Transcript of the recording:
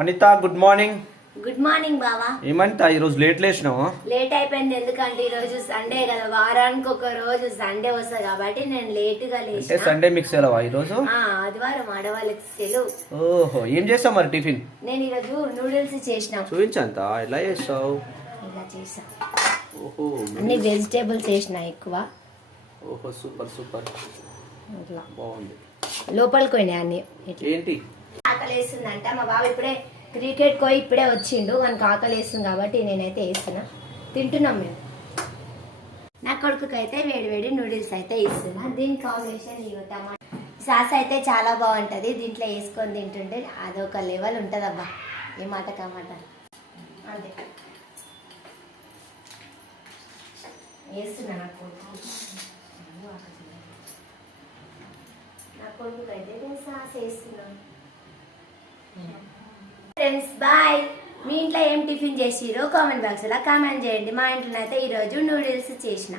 Anitha good morning. Good morning బావా. ఏమంటా ఈరోజు లేట్ లేచినావు? లేట్ అయిపోయింది ఎందుకంటే ఈ రోజు సండే కదా, వారానికి ఒక రోజు సండే వస్తుంది కాబట్టి నేను లేట్ గా లేచిన. సండే మీకు సెలవా ఈ రోజు? ఆదివారం ఆడవాళ్ళకి సెలవు. ఓహో, ఏం చేస్తావు మరి టిఫిన్? నేను ఈ రోజు నూడిల్స్ చేసిన. చూపించంత ఎలా చేస్తావు? ఇలా చేసా. ఓహో, అన్ని వెజిటేబుల్స్ చేసిన ఎక్కువ. ఓహో, సూపర్ సూపర్, బాగుంది. లోపలికి పోయినాయి అన్ని. ఏంటి ఆకలి వేస్తుందంట మా బాబు, ఇప్పుడే క్రికెట్ పోయి ఇప్పుడే వచ్చిండు. మనకు ఆకలి వేస్తుంది కాబట్టి నేనైతే వేస్తున్నా, తింటున్నాం మేము. నా కొడుకుకి అయితే వేడి వేడి నూడిల్స్ అయితే ఇస్తున్నా. దీని కాంబినేషన్ టమాటా సాస్ అయితే చాలా బాగుంటుంది. దీంట్లో వేసుకొని తింటుంటే అదొక లెవెల్ ఉంటుంది అబ్బా. ఏ మాట కామాట అంతే వేస్తున్నా. నా కొడుకుకి అయితే నేను సాస్ వేస్తున్నాను. Friends bye. మీ ఇంట్లో ఏం టిఫిన్ చేసిరో కామెంట్ బాక్స్లో కామెంట్ చేయండి. మా ఇంట్లో అయితే ఈరోజు నూడిల్స్ చేసిన.